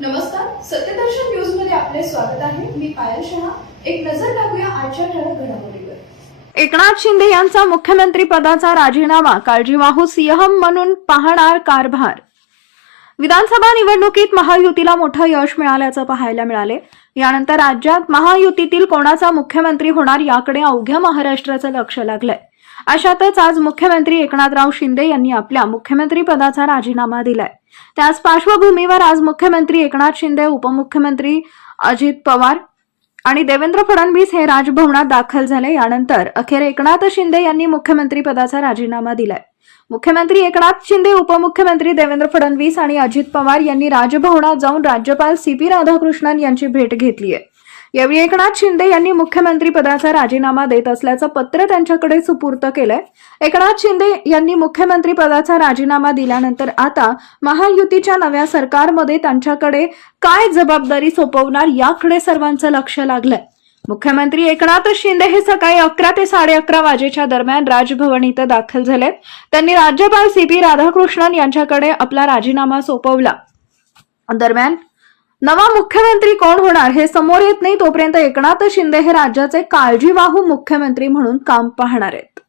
नमस्कार सत्यदर्शन न्यूजमध्ये आपले स्वागत आहे. मी पायल शहा. एक नजर टाकूया आजच्या ठळक घडामोडीवर. एकनाथ शिंदे यांचा मुख्यमंत्री पदाचा राजीनामा काळजीवाहू सिंहम म्हणून पाहणार कारभार. विधानसभा निवडणुकीत महायुतीला मोठं यश मिळाल्याचं पाहायला मिळाले. यानंतर राज्यात महायुतीतील कोणाचा मुख्यमंत्री होणार याकडे अवघ्या महाराष्ट्राचं लक्ष लागलंय. अशातच आज मुख्यमंत्री एकनाथराव शिंदे यांनी आपल्या मुख्यमंत्री पदाचा राजीनामा दिलाय. त्याच पार्श्वभूमीवर आज मुख्यमंत्री एकनाथ शिंदे उपमुख्यमंत्री अजित पवार आणि देवेंद्र फडणवीस हे राजभवनात दाखल झाले. यानंतर अखेर एकनाथ शिंदे यांनी मुख्यमंत्री पदाचा राजीनामा दिलाय. मुख्यमंत्री एकनाथ शिंदे उपमुख्यमंत्री देवेंद्र फडणवीस आणि अजित पवार यांनी राजभवनात जाऊन राज्यपाल सी पी राधाकृष्णन यांची भेट घेतली आहे यावेळी एकनाथ शिंदे यांनी मुख्यमंत्री पदाचा राजीनामा देत असल्याचं पत्र त्यांच्याकडे सुपूर्त केलंय. एकनाथ शिंदे यांनी मुख्यमंत्री पदाचा राजीनामा दिल्यानंतर आता महायुतीच्या नव्या सरकारमध्ये त्यांच्याकडे काय जबाबदारी सोपवणार याकडे सर्वांचं लक्ष लागलंय. मुख्यमंत्री एकनाथ शिंदे हे सकाळी अकरा ते साडे अकरा वाजेच्या दरम्यान राजभवन इथं दाखल झालेत. त्यांनी राज्यपाल सी पी राधाकृष्णन यांच्याकडे आपला राजीनामा सोपवला. दरम्यान नवा मुख्यमंत्री कोण होणार हे समोर येत नाही तोपर्यंत एकनाथ शिंदे हे राज्याचे काळजीवाहू मुख्यमंत्री म्हणून काम पाहणार आहेत.